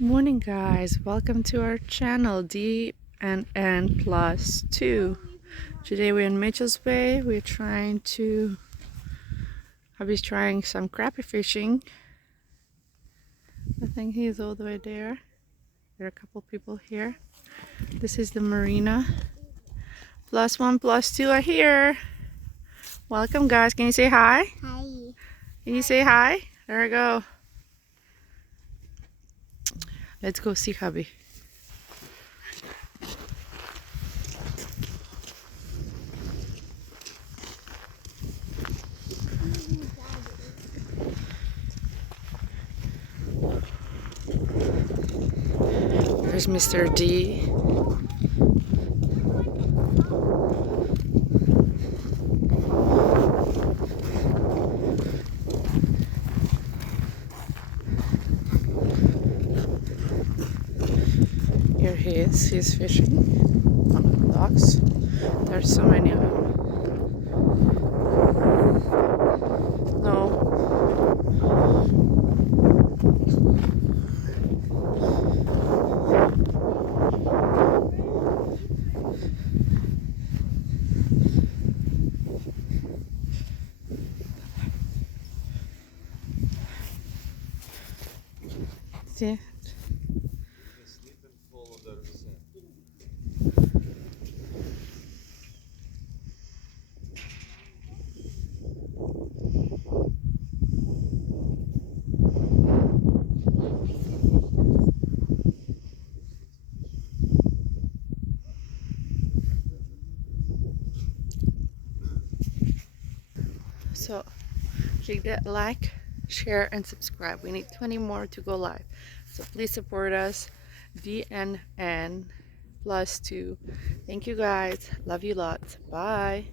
Morning guys, welcome to our channel D&N plus 2. Today we're in Mitchell's Bay. I'll be trying some crappie fishing. I think he's all the way there. There are a couple people here. This is the marina. Plus 1 plus 2 are here. Welcome guys, can you say hi? Hi. Can you say hi? There we go. Let's go see hubby. There's Mr. D. Here he is, he's fishing on the docks. There's so many of them. No. See? So click that like, share and subscribe. We need 20 more to go live, so please support us. DNN plus 2. Thank you guys, love you lots, bye.